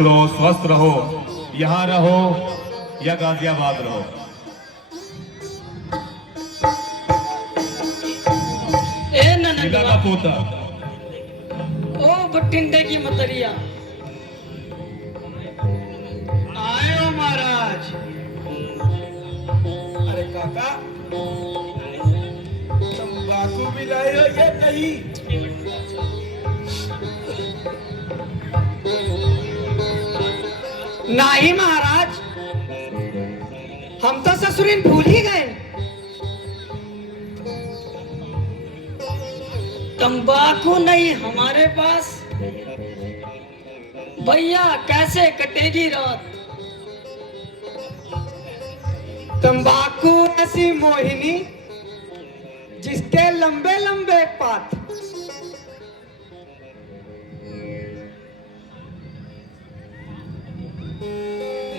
रहो, स्वस्थ रहो, यहाँ रहो या गाजियाबाद रहो। ए ननद का पोता ओ बटिंडे की मतरिया आए हो महाराज। अरे काका, तंबाकू भी लाए हो या नहीं? नहीं महाराज, हम तो ससुरीन भूल ही गए। तंबाकू नहीं हमारे पास। भैया कैसे कटेगी रात? तंबाकू ऐसी मोहिनी जिसके लंबे लंबे पात,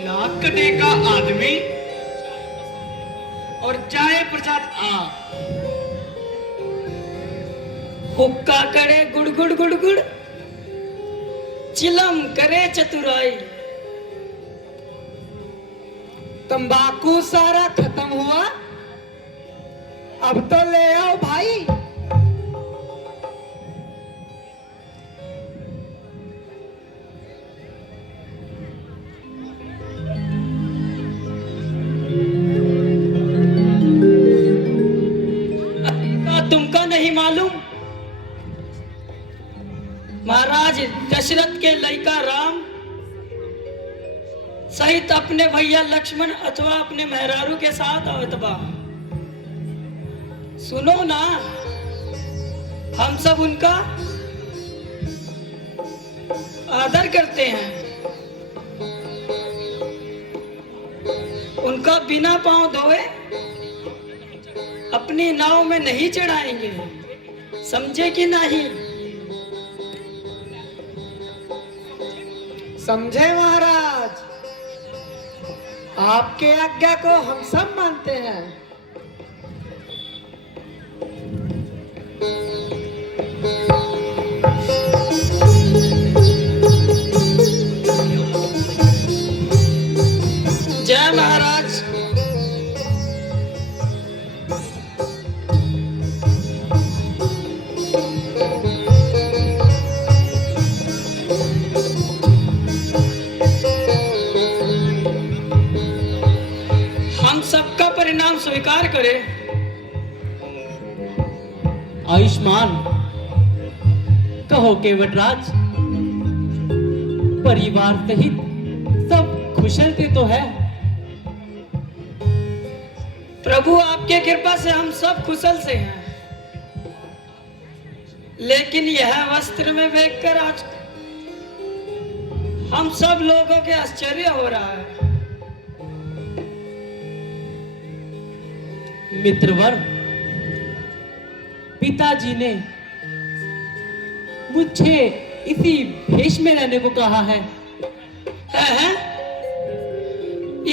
नाक कटे का आदमी और चाय प्रसाद आ। हुक्का करे गुड़ गुड़ गुड़ गुड़, चिलम करे चतुराई। तंबाकू सारा खत्म हुआ, अब तो ले आओ भाई। तुमका नहीं मालूम? महाराज दशरथ के लड़का राम सहित अपने भैया लक्ष्मण अथवा अपने मेहरारू के साथ अवतबा। सुनो ना, हम सब उनका आदर करते हैं, उनका बिना पांव धोए अपनी नाव में नहीं चढ़ाएंगे, समझे कि नहीं? समझे महाराज, आपके आज्ञा को हम सब मानते हैं। जय महाराज। हम सबका परिणाम स्वीकार करें। आयुष्मान कहो केवटराज, परिवार सहित सब कुशल से तो है? प्रभु आपके कृपा से हम सब कुशल से हैं, लेकिन यह वस्त्र में देखकर आज हम सब लोगों के आश्चर्य हो रहा है। मित्रवर, पिताजी ने मुझे इसी भेष में रहने को कहा है। हैं?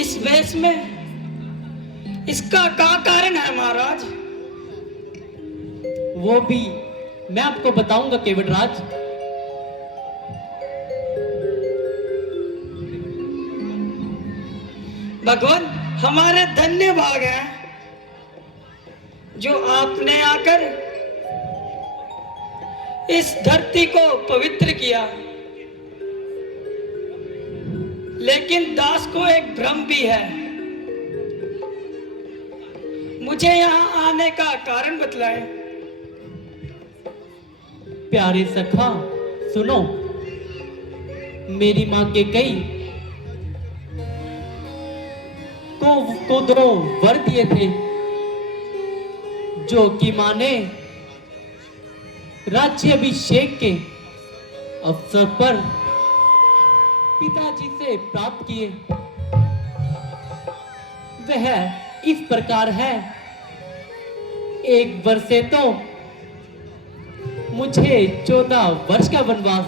इस वेश में इसका क्या कारण है महाराज? वो भी मैं आपको बताऊंगा केवटराज। भगवान हमारे धन्य भाग है जो आपने आकर इस धरती को पवित्र किया, लेकिन दास को एक भ्रम भी है। मुझे यहाँ आने का कारण बतलाएं। प्यारे सखा सुनो, मेरी माँ के कई को दो वर दिए थे, जो कि माँ ने राज्य अभिषेक के अवसर पर पिताजी से प्राप्त किए। वह इस प्रकार है, एक वर्ष से तो मुझे 14 वर्ष का वनवास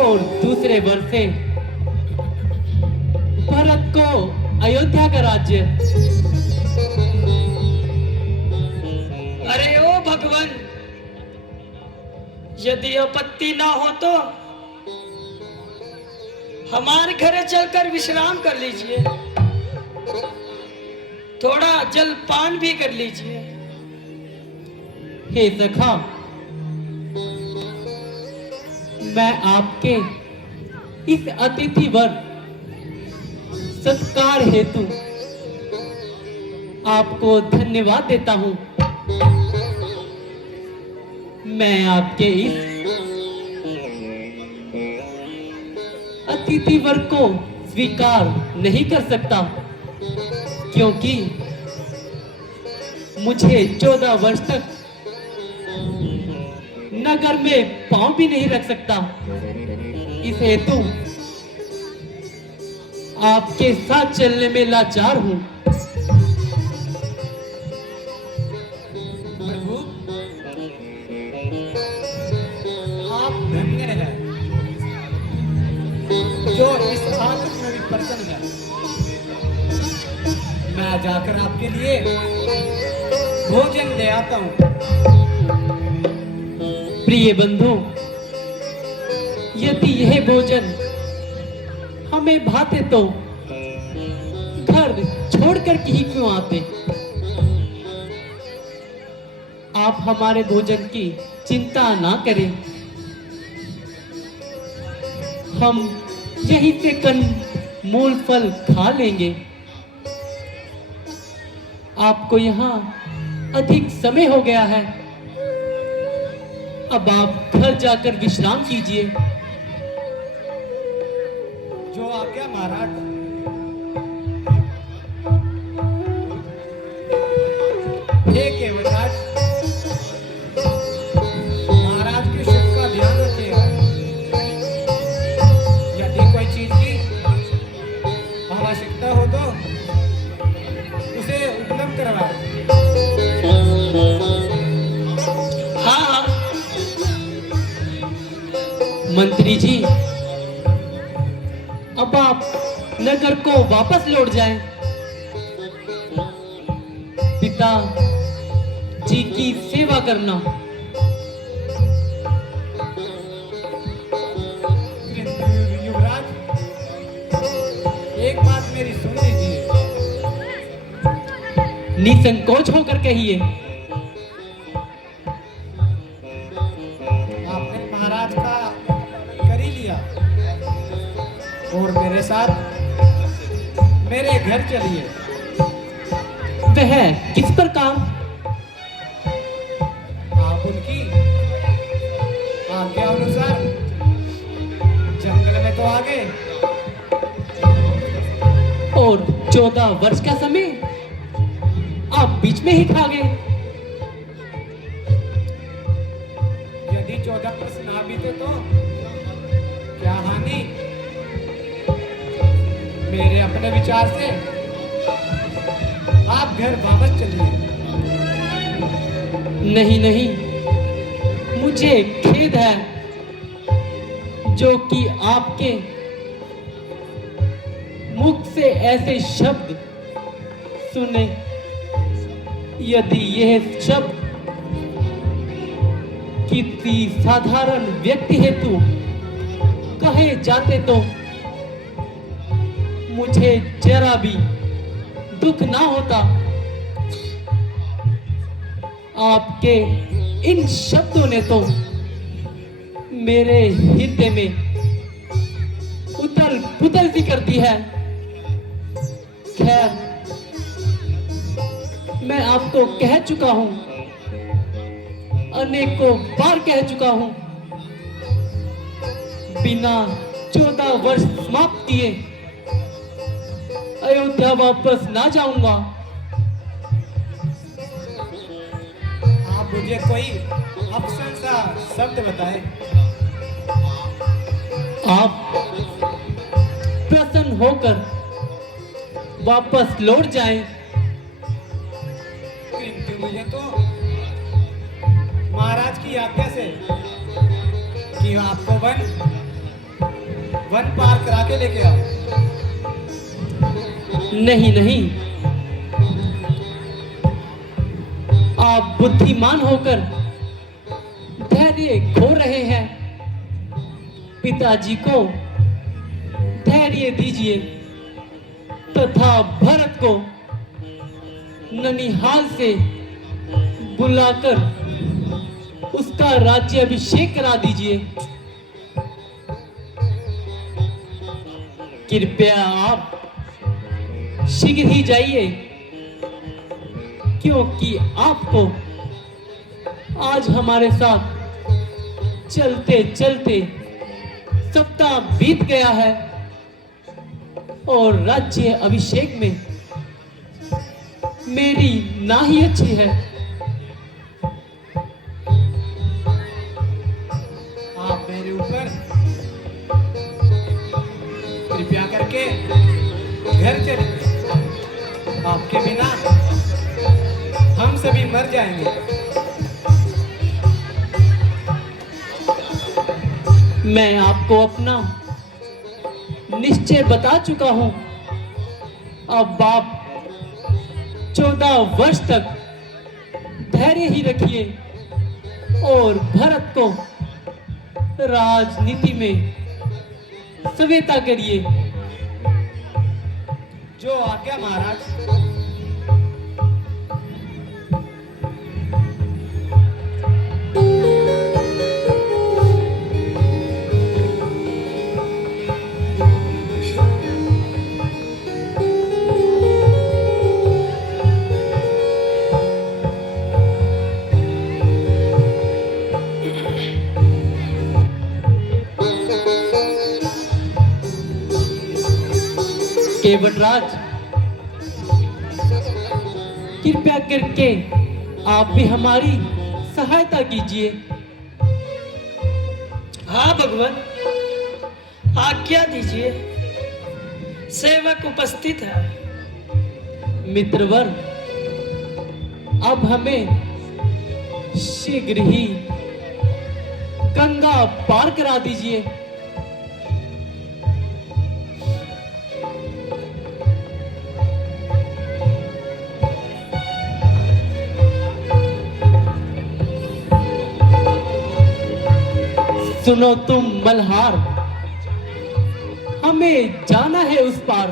और दूसरे वर्ष से भरत को अयोध्या का राज्य। अरे ओ भगवान, यदि आपत्ति ना हो तो हमारे घरे चलकर विश्राम कर लीजिए, थोड़ा जलपान भी कर लीजिए। हे सखा, मैं आपके इस अतिथि वर सत्कार हेतु आपको धन्यवाद देता हूं। मैं आपके इस अतिथि वर को स्वीकार नहीं कर सकता, क्योंकि मुझे 14 वर्ष तक नगर में पांव भी नहीं रख सकता। इस हेतु आपके साथ चलने में लाचार हूं। प्रभु, आप धन्य हैं जो इस आदत में भी प्रसन्न है। मैं जाकर आपके लिए भोजन ले आता हूँ। प्रिय बंधु, यदि यह भोजन हमें भाते तो घर छोड़कर ही क्यों आते। आप हमारे भोजन की चिंता ना करें, हम यहीं से कंद-मूल फल खा लेंगे। आपको यहाँ अधिक समय हो गया है, अब आप घर जाकर विश्राम कीजिए। जो आज्ञा महाराज। हे केवलराज, महाराज के सुख का ध्यान रखिएगा। यदि कोई चीज की आवश्यकता हो तो उसे उपलब्ध करवाए। हाँ हाँ, मंत्री जी, अब आप नगर को वापस लौट जाएं। पिता जी की सेवा करना। युवराज, एक बात मेरी सुन लीजिए। निसंकोच होकर कहिए। आपने महाराज का कर ही लिया और मेरे साथ मेरे घर चलिए। वह किस प्रकार? आप उनकी आज्ञा अनुसार जंगल में तो आ गए, और 14 वर्ष का समय आप बीच में ही खा गए। यदि 14 वर्ष ना बीते तो क्या हानि। मेरे अपने विचार से आप घर वापस चलिए। नहीं नहीं, मुझे खेद है जो कि आपके मुख से ऐसे शब्द सुने। यदि यह शब्द किसी साधारण व्यक्ति हेतु कहे जाते तो मुझे जरा भी दुख ना होता। आपके इन शब्दों ने तो मेरे हृदय में उथल पुथल सी कर दी है। खैर, मैं आपको कह चुका हूं, अनेकों बार कह चुका हूं, बिना 14 वर्ष समाप्त किए अयोध्या वापस ना जाऊंगा। आप मुझे कोई अफसन सा शब्द बताए। आप प्रसन्न होकर वापस लौट जाएं। किंतु मुझे तो महाराज की आज्ञा से कि आपको वन पार करा के लेके आओ। नहीं नहीं, आप बुद्धिमान होकर धैर्य खो रहे हैं। पिताजी को धैर्य दीजिए तथा भरत को ननिहाल से बुलाकर उसका राज्य अभिषेक करा दीजिए। कृपया आप शीघ्र ही जाइए, क्योंकि आपको आज हमारे साथ चलते चलते सप्ताह बीत गया है और राज्य अभिषेक में मेरी नाही अच्छी है। आप मेरे ऊपर कृपया करके घर चलिए। आपके बिना हम सभी मर जाएंगे। मैं आपको अपना निश्चय बता चुका हूं। अब आप 14 वर्ष तक धैर्य ही रखिए और भरत को राजनीति में सवेता करिए। जो आज्ञा महाराज। केवटराज, कृपया करके आप भी हमारी सहायता कीजिए। हाँ भगवान, आज्ञा दीजिए, सेवक उपस्थित है। मित्रवर, अब हमें शीघ्र ही गंगा पार करा दीजिए। सुनो तुम मल्हार, हमें जाना है उस पार।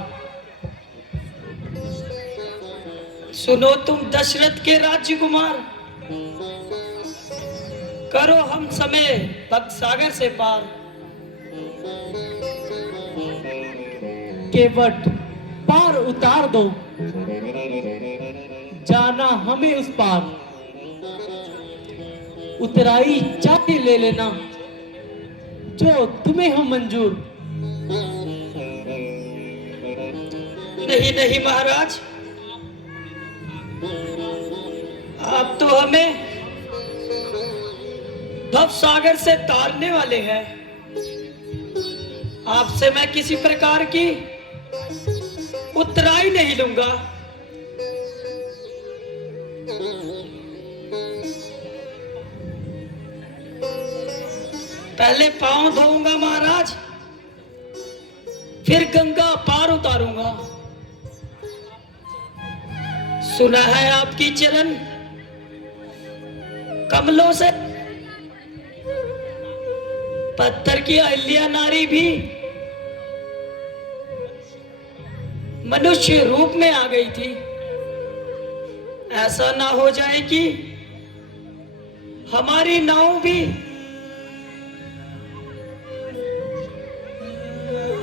सुनो तुम दशरथ के राजकुमार, करो हम समय भक्त सागर से पार। केवट पार उतार दो, जाना हमें उस पार। उतराई चाहे ले लेना, जो तुम्हें हो मंजूर। नहीं नहीं महाराज, आप तो हमें भव सागर से तारने वाले हैं। आपसे मैं किसी प्रकार की उतराई नहीं लूंगा। पहले पांव धोऊंगा महाराज, फिर गंगा पार उतारूंगा। सुना है आपकी चरण कमलों से पत्थर की अहिल्या नारी भी मनुष्य रूप में आ गई थी। ऐसा ना हो जाए कि हमारी नाव भी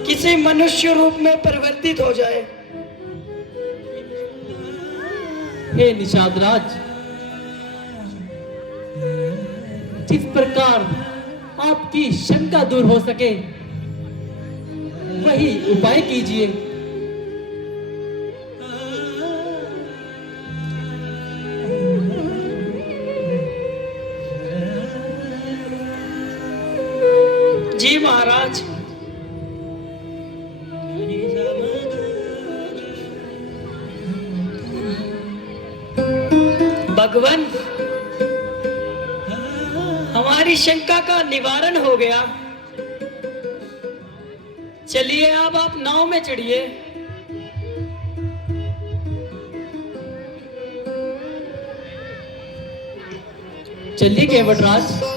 किसी मनुष्य रूप में परिवर्तित हो जाए। हे निषाद राज, जिस प्रकार आपकी शंका दूर हो सके वही उपाय कीजिए। जी महाराज। भगवान, हमारी शंका का निवारण हो गया। चलिए अब आप नाव में चढ़िए। चलिए केवटराज।